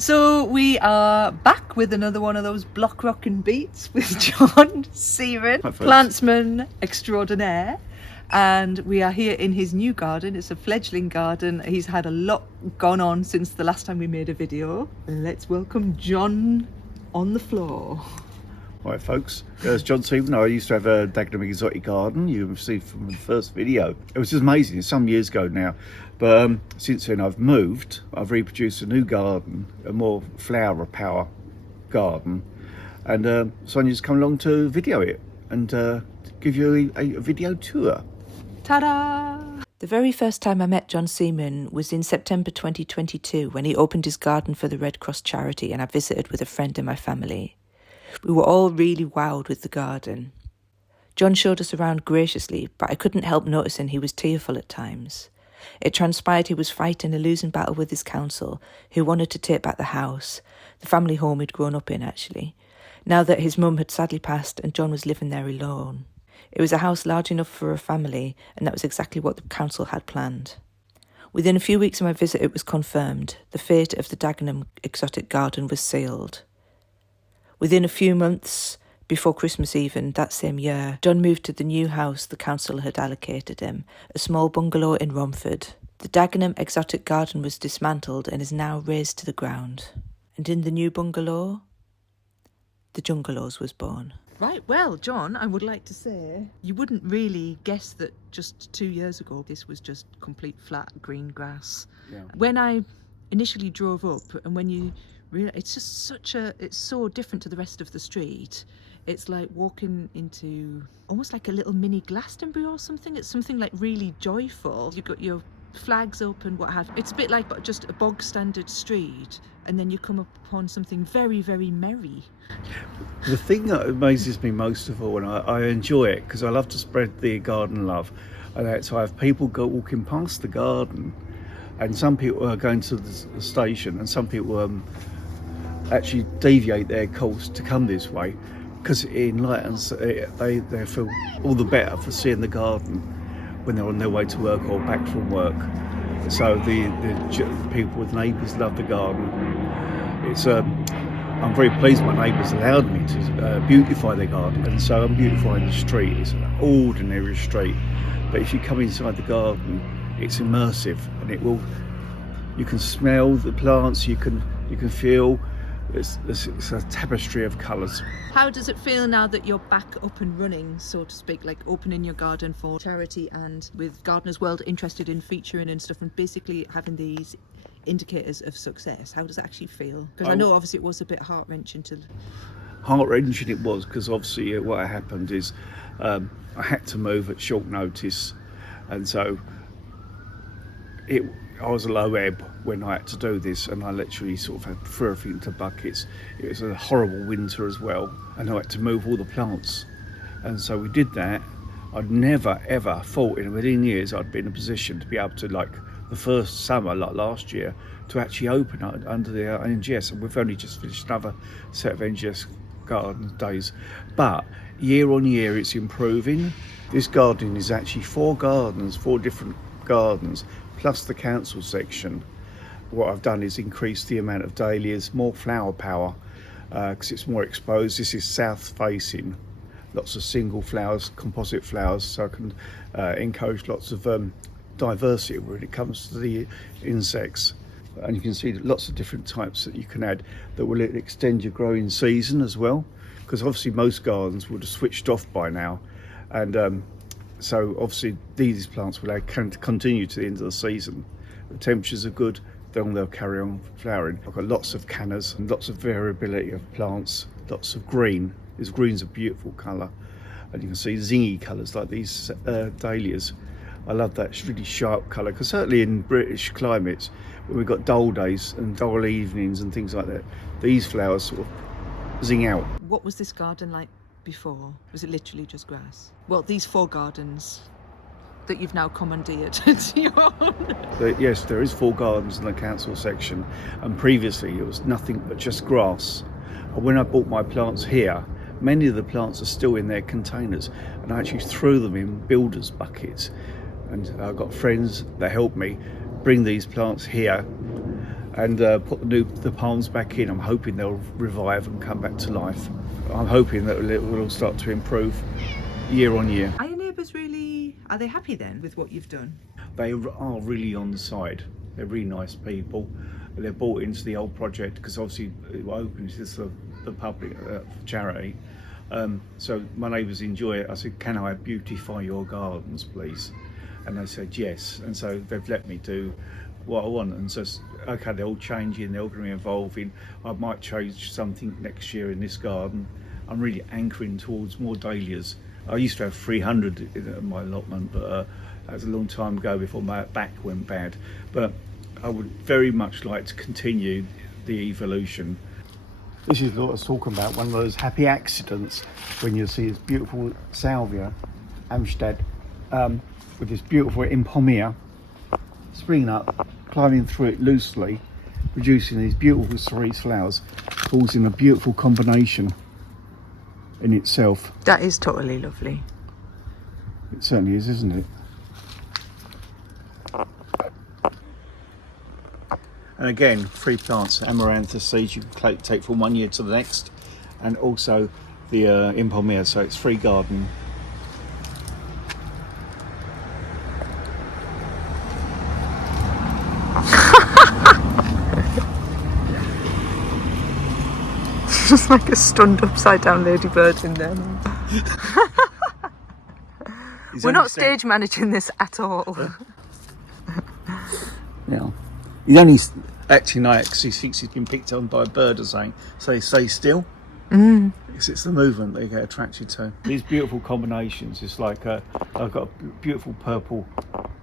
So we are back with another one of those block rocking beats with John Seaman, plantsman extraordinaire. And we are here in his new garden. It's a fledgling garden. He's had a lot gone on since the last time we made a video. Let's welcome John on the floor. Right, folks, there's John Seaman. I used to have a Dagenham Exotic Garden. You received from the first video. It was just amazing. It's some years ago now, but since then I've moved. I've reproduced a new garden, a more flower power garden, and Sonia's come along to video it and give you a video tour. Ta-da! The very first time I met John Seaman was in September 2022 when he opened his garden for the Red Cross charity, and I visited with a friend in my family. We were all really wowed with the garden. John showed us around graciously, but I couldn't help noticing he was tearful at times. It transpired he was fighting a losing battle with his council, who wanted to take back the house, the family home he'd grown up in actually, now that his mum had sadly passed and John was living there alone. It was a house large enough for a family, and that was exactly what the council had planned. Within a few weeks of my visit it was confirmed. The fate of the Dagenham Exotic Garden was sealed. Within a few months, before Christmas even, that same year, John moved to the new house the council had allocated him, a small bungalow in Romford. The Dagenham Exotic Garden was dismantled and is now razed to the ground. And in the new bungalow, the Jungalows was born. Right, well, John, I would like to say, you wouldn't really guess that just 2 years ago this was just complete flat green grass. Yeah. When I initially drove up and when you it's just it's so different to the rest of the street. It's like walking into almost like a little mini Glastonbury or something. It's something like really joyful. You've got your flags up and what have you. It's a bit like just a bog standard street, and then you come upon something very, very merry. The thing that amazes me most of all, and I enjoy it because I love to spread the garden love, and that's I have people walking past the garden, and some people are going to the station, and some people actually deviate their course to come this way because it enlightens. They feel all the better for seeing the garden when they're on their way to work or back from work. So the people with neighbours love the garden. It's I'm very pleased my neighbours allowed me to beautify their garden, and so I'm beautifying the street. It's an ordinary street, but if you come inside the garden, it's immersive, and you can smell the plants, you can feel. It's a tapestry of colours. How does it feel now that you're back up and running, so to speak, like opening your garden for charity and with Gardeners World interested in featuring and stuff, and basically having these indicators of success? How does it actually feel? Because I know obviously it was a bit heart-wrenching it was, because obviously what happened is I had to move at short notice, and so I was a low ebb when I had to do this, and I literally sort of had threw everything into buckets. It was a horrible winter as well, and I had to move all the plants, and so we did that. I'd never ever thought in a million years I'd be in a position to be able to, like the first summer, like last year, to actually open under the NGS, and we've only just finished another set of NGS garden days, but year on year it's improving. This garden is actually four different gardens, plus the council section. What I've done is increase the amount of dahlias, more flower power, because it's more exposed. This is south facing, lots of single flowers, composite flowers, so I can encourage lots of diversity when it comes to the insects. And you can see lots of different types that you can add that will extend your growing season as well, because obviously most gardens would have switched off by now, and so obviously these plants will continue to the end of the season. The temperatures are good, then they'll carry on flowering. I've got lots of Cannas and lots of variability of plants, lots of green. This green's a beautiful colour, and you can see zingy colours like these dahlias. I love that really sharp colour, because certainly in British climates, when we've got dull days and dull evenings and things like that, these flowers sort of zing out. What was this garden like before? Was it literally just grass? Well, these four gardens that you've now commandeered to your own. Yes, there is four gardens in the council section, and previously it was nothing but just grass. And when I bought my plants here, many of the plants are still in their containers, and I actually threw them in builders' buckets. And I've got friends that helped me bring these plants here, and put the palms back in. I'm hoping they'll revive and come back to life. I'm hoping that it will all start to improve year on year. Are your neighbours are they happy then with what you've done? They are really on the side. They're really nice people. They're bought into the old project because obviously it opens this the public charity. So my neighbours enjoy it. I said, can I beautify your gardens, please? And they said yes. And so they've let me do what I want. And so, okay, they're all changing, they're all going to be evolving. I might change something next year in this garden. I'm really anchoring towards more dahlias. I used to have 300 in my allotment, but that was a long time ago before my back went bad. But I would very much like to continue the evolution. This is what I was talking about, one of those happy accidents when you see this beautiful salvia, Amstead, with this beautiful impomea springing up, climbing through it loosely, producing these beautiful cerise flowers, causing a beautiful combination in itself. That is totally lovely. It certainly is, isn't it? And again, free plants, amaranthus seeds you can take from one year to the next, and also the impomea, so it's free garden. Just like a stunned upside down ladybird in there. We're not stage managing this at all. Yeah. He's only acting like because he thinks he's been picked on by a bird or something, so he stays still. Because it's the movement they get attracted to. These beautiful combinations, it's like I've got a beautiful purple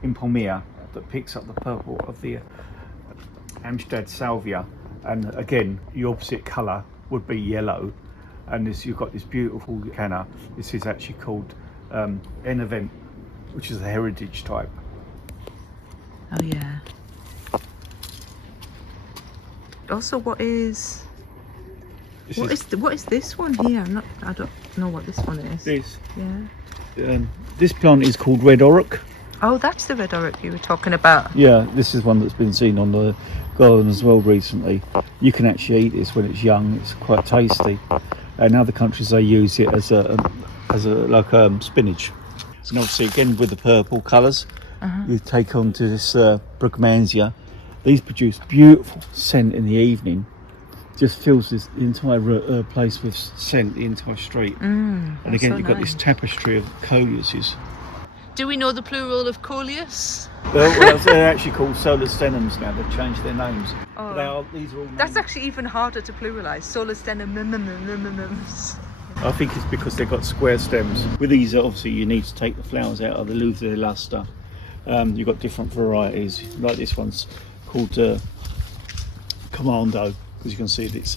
impomea that picks up the purple of the Amstead salvia, and again the opposite colour would be yellow, and you've got this beautiful canna. This is actually called an event, which is a heritage type. Oh yeah. Also, what is this one here? I don't know what this one is. This. Yeah. This plant is called red auroch. Oh, that's the red auroch you were talking about. Yeah, this is one that's been seen on the garden as well recently. You can actually eat this when it's young. It's quite tasty. In other countries, they use it as spinach. And obviously, again with the purple colours, you take on to this Brugmansia. These produce beautiful scent in the evening. Just fills the entire place with scent, the entire street. And again, so you've got this tapestry of coleuses. Do we know the plural of coleus? Well, they're actually called solostenoms now. They've changed their names. Oh. These are all names. That's actually even harder to pluralise. Solostenoms. I think it's because they've got square stems. With these, obviously, you need to take the flowers out of the lose their lustre. You've got different varieties. Like this one's called Commando, because you can see that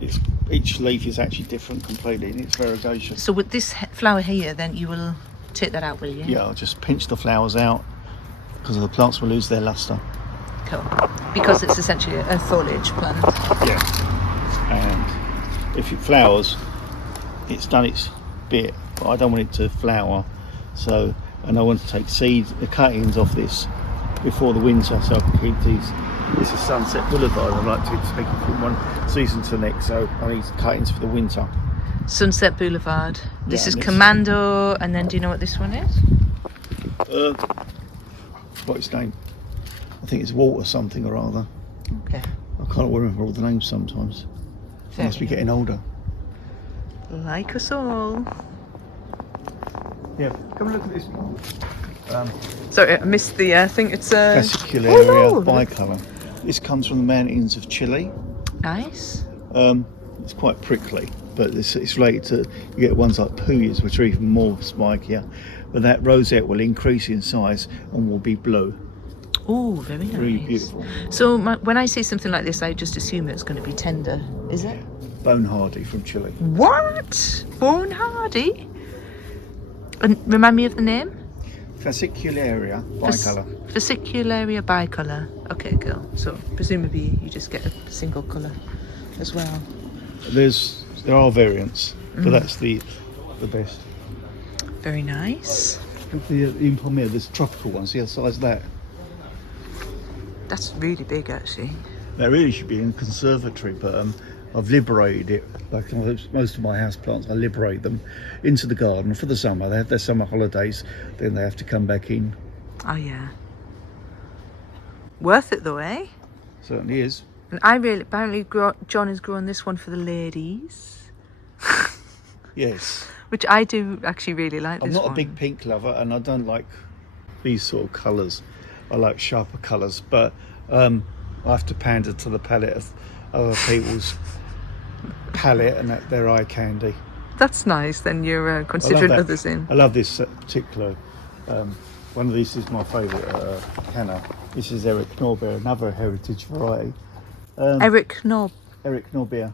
it's each leaf is actually different completely, and it's variegaceous. So with this flower here, then you will take that out, will you? Yeah, I'll just pinch the flowers out because the plants will lose their lustre. Cool. Because it's essentially a foliage plant. Yeah. And if it flowers, it's done its bit, but I don't want it to flower. So, and I want to take the cuttings off this before the winter, so I can keep these. This is Sunset Boulevard. I'd like to take it from one season to the next, so I need cuttings for the winter. Sunset Boulevard. This is Commando, and then do you know what this one is? What's its name? I think it's Walter something or other. Okay. I can't remember all the names sometimes. I must be getting older. Like us all. Yeah, come and look at this one. Sorry, I missed the thing. It's Fascicularia bicolor. This comes from the mountains of Chile. Nice. It's quite prickly, but it's related to, you get ones like Puyas, which are even more spikier. But that rosette will increase in size and will be blue. Oh, very nice. Really beautiful. So when I say something like this, I just assume it's going to be tender, is it? Bone hardy from Chile. What? Bone hardy? And remind me of the name? Fascicularia bicolor. Fascicularia bicolor. Okay, cool. So presumably you just get a single colour as well. There are variants, but that's the best. Very nice. The impomea, there's tropical ones. See the size of that. That's really big, actually. That really should be in conservatory, but I've liberated it. Like most of my house plants, I liberate them into the garden for the summer. They have their summer holidays, then they have to come back in. Oh, yeah. Worth it, though, eh? Certainly is. And apparently John has grown this one for the ladies. Yes. Which I do actually really like. I'm this not one. a big pink lover, and I don't like these sort of colours. I like sharper colours, but I have to pander to the palette of other people's palette and their eye candy. That's nice, then you're considering others in. I love this particular, one of these is my favourite, Cannas. This is Eric Norbeer, another heritage variety. Eric Norbeer,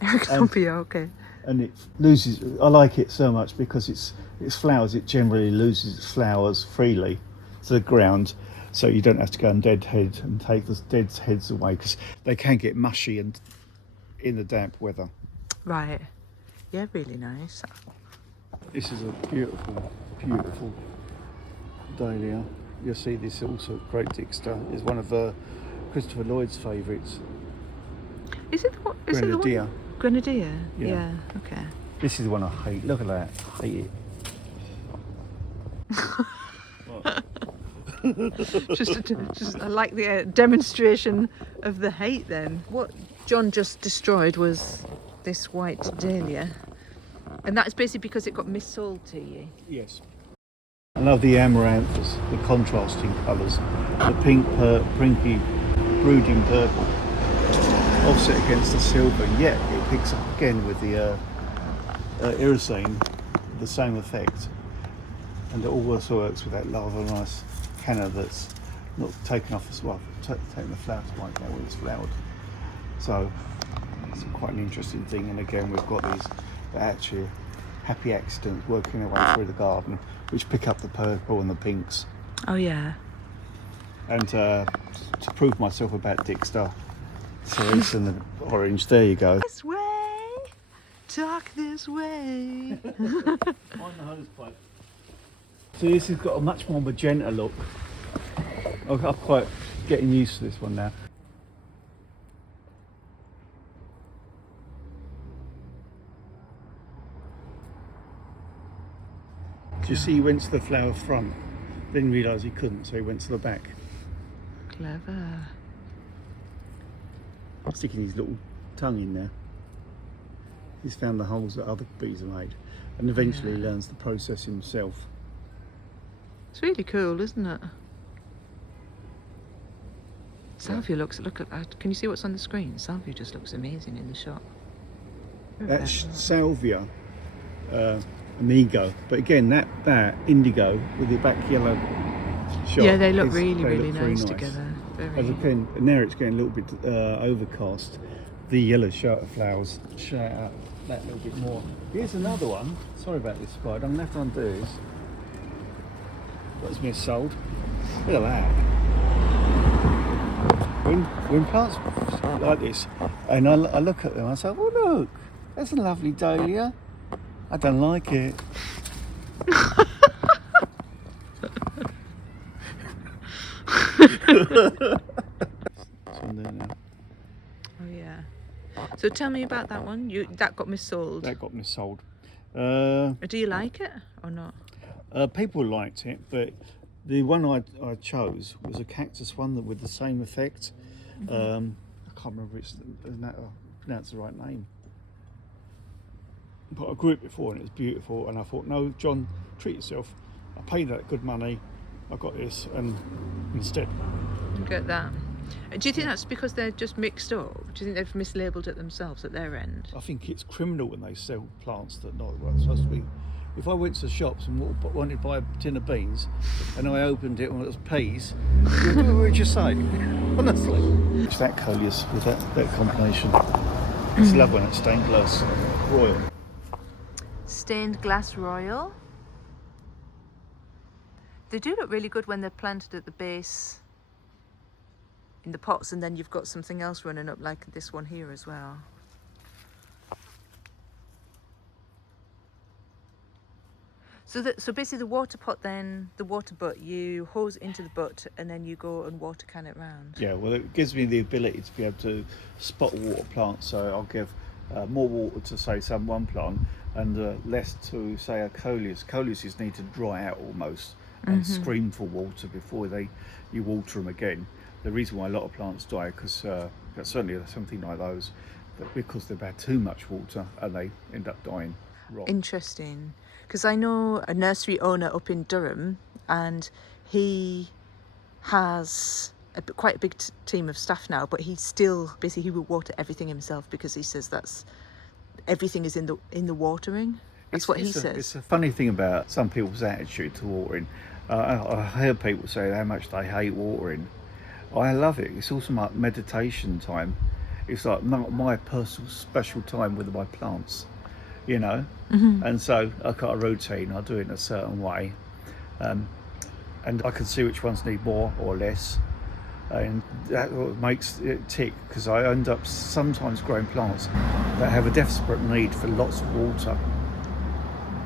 okay. And it loses, I like it so much because its flowers, it generally loses its flowers freely to the ground, so you don't have to go and deadhead and take the dead heads away, because they can get mushy and in the damp weather. Right. Yeah, really nice. This is a beautiful, beautiful dahlia. You'll see this also, Great Dixter, is one of Christopher Lloyd's favourites. Is it the one? Is Grenadier. It the one? Grenadier? Yeah. Okay. This is the one I hate. Look at that. I hate it. just I like the demonstration of the hate then. What John just destroyed was this white dahlia. And that's basically because it got missold to you. Yes. I love the amaranthus, the contrasting colours. The pink, pinky, brooding purple offset against the silver. Yeah, it picks up again with the irisine, the same effect. And it also works with that rather nice Cannas that's not taken off as well, taking the flowers right now when it's flowered. So it's quite an interesting thing. And again, we've got these actually happy accidents working their way through the garden, which pick up the purple and the pinks. Oh yeah. And to prove myself about Dixter, cerise and the orange, there you go. This way, talk this way. So this has got a much more magenta look. I'm quite getting used to this one now. Do you see he went to the flower front, then realised he couldn't, so he went to the back. Clever. Sticking his little tongue in there. He's found the holes that other bees are made, and eventually he learns the process himself. It's really cool, isn't it? Salvia look at that. Can you see what's on the screen? Salvia just looks amazing in the shot. That's salvia, amigo, but again that indigo with the back yellow shot. Yeah, they look very really nice nice together. As again, now it's getting a little bit overcast. The yellow flowers shout out that little bit more. Here's another one. Sorry about this spider. I'm gonna have to undo this. That's been sold. Look at that. When plants like this, and I look at them, I say, "Oh look, that's a lovely dahlia." I don't like it. Oh yeah. So tell me about that one. That got missold. That got missold. Do you like it or not? People liked it, but the one I chose was a cactus one with the same effect. I can't remember if I pronounced the right name. But I grew it before and it was beautiful, and I thought, no, John, treat yourself. I paid that good money. I got this, and instead. You get that. Do you think that's because they're just mixed up? Do you think they've mislabelled it themselves at their end? I think it's criminal when they sell plants that are not what they're supposed to be. If I went to the shops and wanted to buy a tin of beans, and I opened it and it was peas, what would you say? Honestly. It's that coleus with that combination. It's lovely when it's stained glass royal. Stained glass royal. They do look really good when they're planted at the base in the pots, and then you've got something else running up like this one here as well. So basically the water pot then, the water butt, you hose into the butt and then you go and water can it round. Yeah, well, it gives me the ability to be able to spot a water plant, so I'll give more water to, say, some one plant and less to, say, a coleus. Coleus need to dry out almost and scream for water before you water them again. The reason why a lot of plants die, because certainly something like those, because they've had too much water and they end up dying. Interesting, because I know a nursery owner up in Durham, and he has quite a big team of staff now, but he still basically he will water everything himself because he says that's everything is in the watering. That's what he says. It's a funny thing about some people's attitude to watering. I hear people say how much they hate watering. I love it. It's also my meditation time. It's like my personal special time with my plants, you know. And so I've got a routine. I do it in a certain way, and I can see which ones need more or less, and that makes it tick, because I end up sometimes growing plants that have a desperate need for lots of water,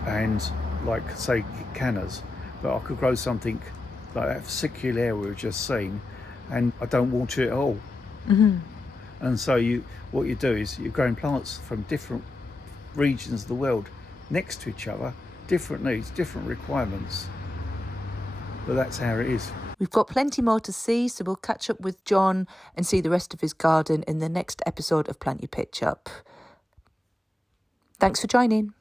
and like, say, Cannas, but I could grow something like that fascicularia we've just seen, and I don't water it at all. And so what you do is you're growing plants from different regions of the world next to each other, different needs, different requirements, but that's how it is. We've got plenty more to see, so we'll catch up with John and see the rest of his garden in the next episode of Plant Your Pitch Up. Thanks for joining.